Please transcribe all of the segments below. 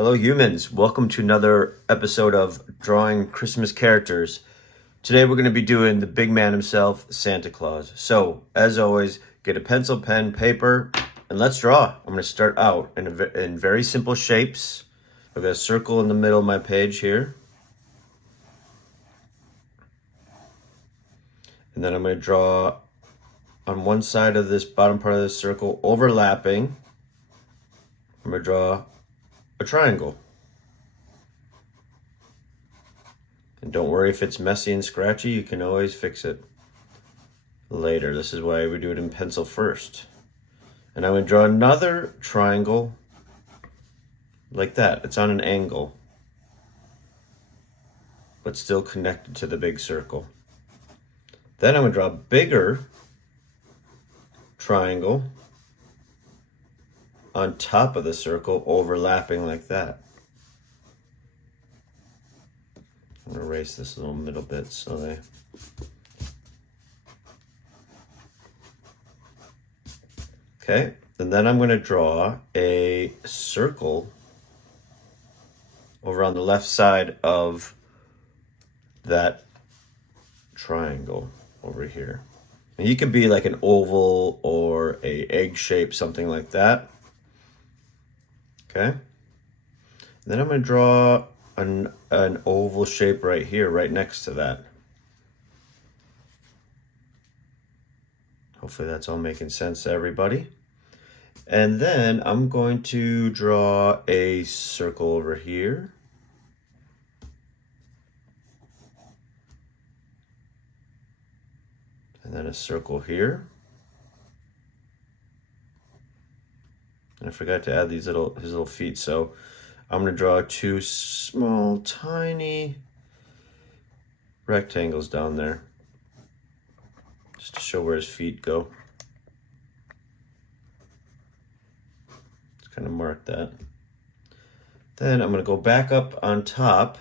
Hello humans, welcome to another episode of Drawing Christmas Characters. Today we're going to be doing the big man himself, Santa Claus. So, as always, get a pencil, pen, paper, and let's draw. I'm going to start out in very simple shapes. I've got a circle in the middle of my page here. And then I'm going to draw on one side of this bottom part of this circle, overlapping. I'm going to draw a triangle. And don't worry if it's messy and scratchy, you can always fix it later. This is why we do it in pencil first. And I'm going to draw another triangle like that. It's on an angle, but still connected to the big circle. Then I'm going to draw a bigger triangle on top of the circle, overlapping like that. I'm going to erase this little middle bit so they... Okay, and then I'm going to draw a circle over on the left side of that triangle over here. And you can be like an oval or a egg shape, something like that. Okay. And then I'm going to draw an oval shape right here, right next to that. Hopefully that's all making sense to everybody. And then I'm going to draw a circle over here. And then a circle here. And I forgot to add his little feet, so I'm going to draw two small, tiny rectangles down there, just to show where his feet go. Just kind of mark that. Then I'm going to go back up on top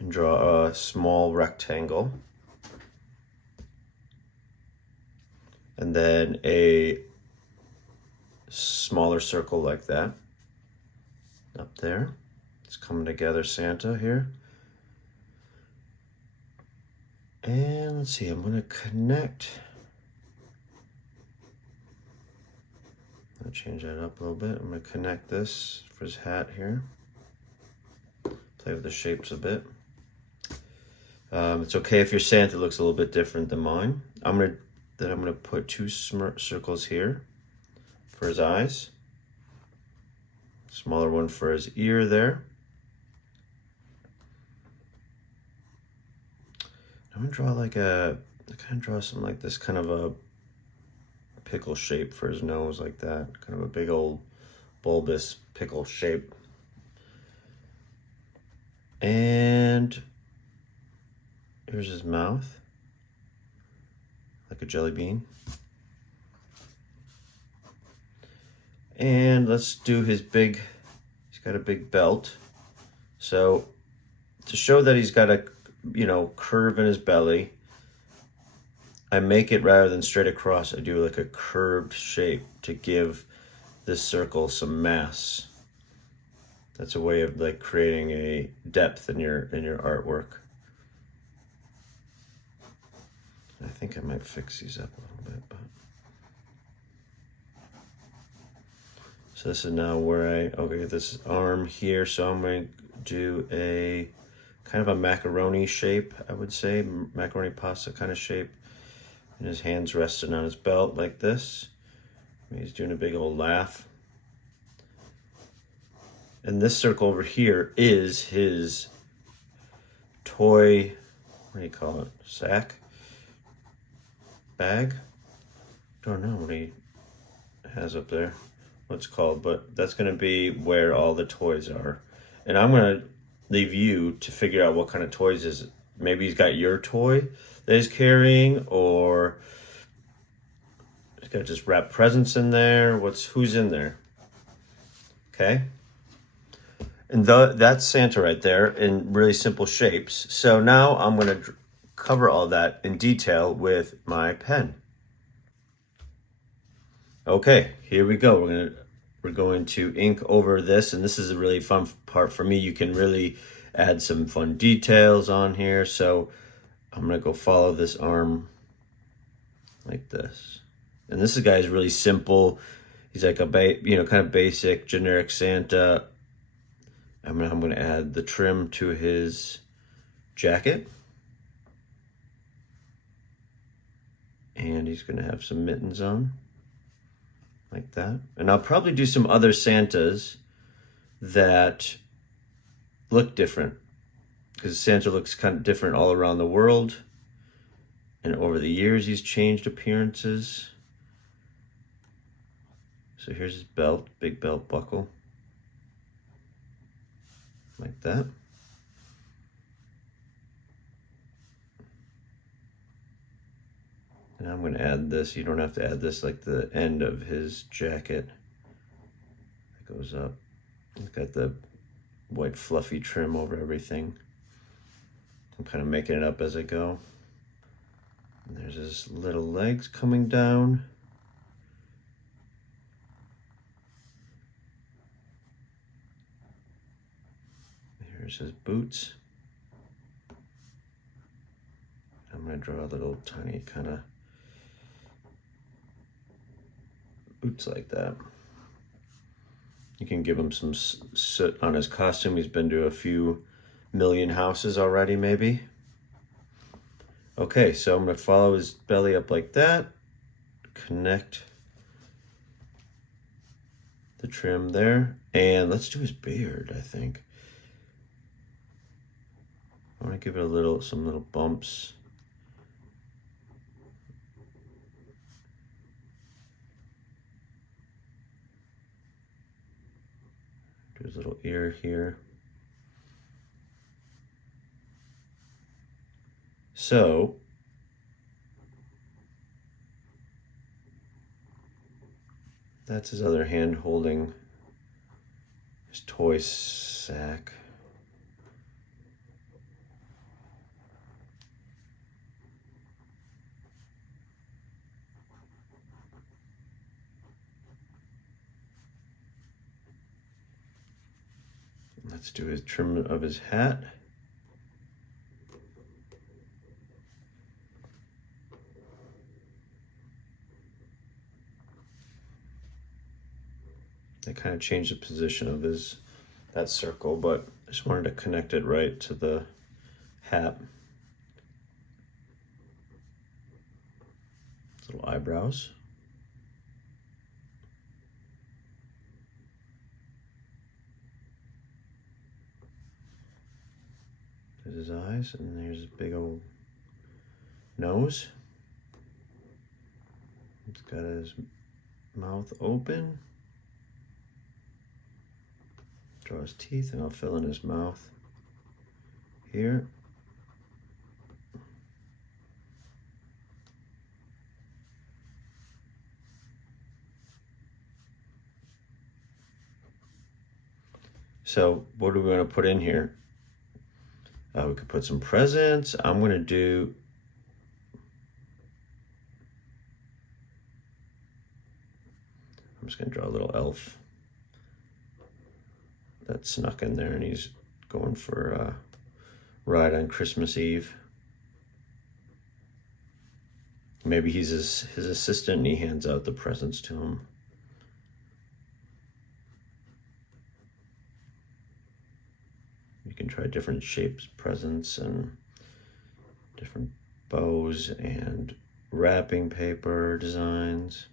and draw a small rectangle. And then a smaller circle like that up there. It's coming together, Santa here. And let's see, I'm going to connect. I'll change that up a little bit. I'm going to connect this for his hat here. Play with the shapes a bit. It's okay if your Santa looks a little bit different than mine. I'm going to put two circles here for his eyes. Smaller one for his ear there. I'm gonna draw something like this, kind of a pickle shape for his nose, like that. Kind of a big old bulbous pickle shape. And here's his mouth, like a jelly bean. And let's do he's got a big belt. So to show that he's got a, curve in his belly, I make it, rather than straight across, I do like a curved shape to give this circle some mass. That's a way of like creating a depth in your artwork. I think I might fix these up a little bit, but so this is now where this arm here, so I'm going to do a kind of a macaroni shape, I would say, macaroni pasta kind of shape. And his hands resting on his belt like this. He's doing a big old laugh. And this circle over here is his toy, what do you call it, sack? Bag? Don't know what he has up there, what it's called, but that's going to be where all the toys are. And I'm going to leave you to figure out what kind of toys is it. Maybe he's got your toy that he's carrying, or he's got just wrapped presents in there. Who's in there? Okay. And that's Santa right there in really simple shapes. So now I'm going to cover all that in detail with my pen. Okay, here we go. We're going to we're going to ink over this, and this is a really fun part for me. You can really add some fun details on here. So I'm gonna go follow this arm like this. And this guy is really simple. He's like a kind of basic, generic Santa. I'm gonna add the trim to his jacket. And he's gonna have some mittens on, like that. And I'll probably do some other Santas that look different, because Santa looks kind of different all around the world. And over the years, he's changed appearances. So here's his belt, big belt buckle. Like that. And I'm going to add this. You don't have to add this, like the end of his jacket. It goes up. It's got the white fluffy trim over everything. I'm kind of making it up as I go. And there's his little legs coming down. Here's his boots. I'm going to draw a little tiny kind of boots like that. You can give him some soot on his costume. He's been to a few million houses already, maybe. Okay, so I'm going to follow his belly up like that. Connect the trim there. And let's do his beard, I think. I want to give it some little bumps. Do his little ear here. So, that's his other hand holding his toy sack. Let's do his trim of his hat. I kind of changed the position of that circle, but I just wanted to connect it right to the hat. Little eyebrows. There's his eyes, and there's his big old nose. He's got his mouth open. Draw his teeth, and I'll fill in his mouth here. So what do we want to put in here? We could put some presents. I'm just gonna draw a little elf that snuck in there, and he's going for a ride on Christmas Eve. Maybe he's his assistant and he hands out the presents to him. You can try different shapes, presents, and different bows and wrapping paper designs.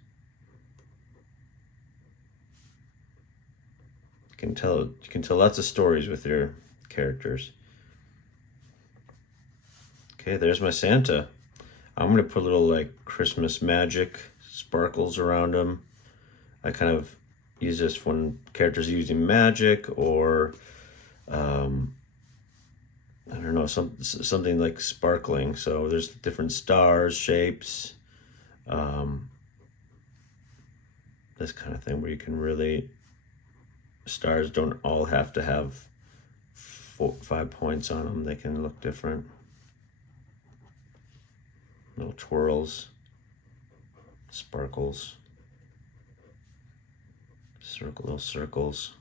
You can tell lots of stories with your characters. Okay, there's my Santa. I'm gonna put a little like Christmas magic sparkles around him. I kind of use this when characters are using magic, or I don't know, something like sparkling. So there's different stars, shapes, this kind of thing where you can really, stars don't all have to have 5 points on them. They can look different. Little twirls, sparkles. Just Circle those circles.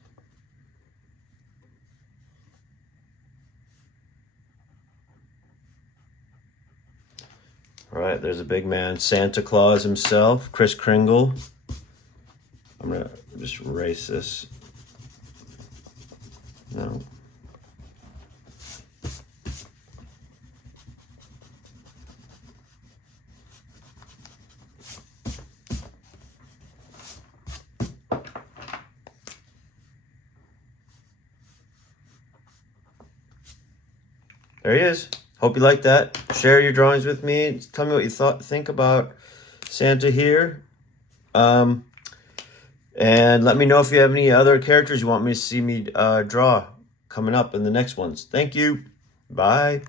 All right, there's a big man, Santa Claus himself, Kris Kringle. I'm gonna just erase this. No. There he is. Hope you like that. Share your drawings with me. Tell me what you think about Santa here. And let me know if you have any other characters you want me to see me draw coming up in the next ones. Thank you. Bye.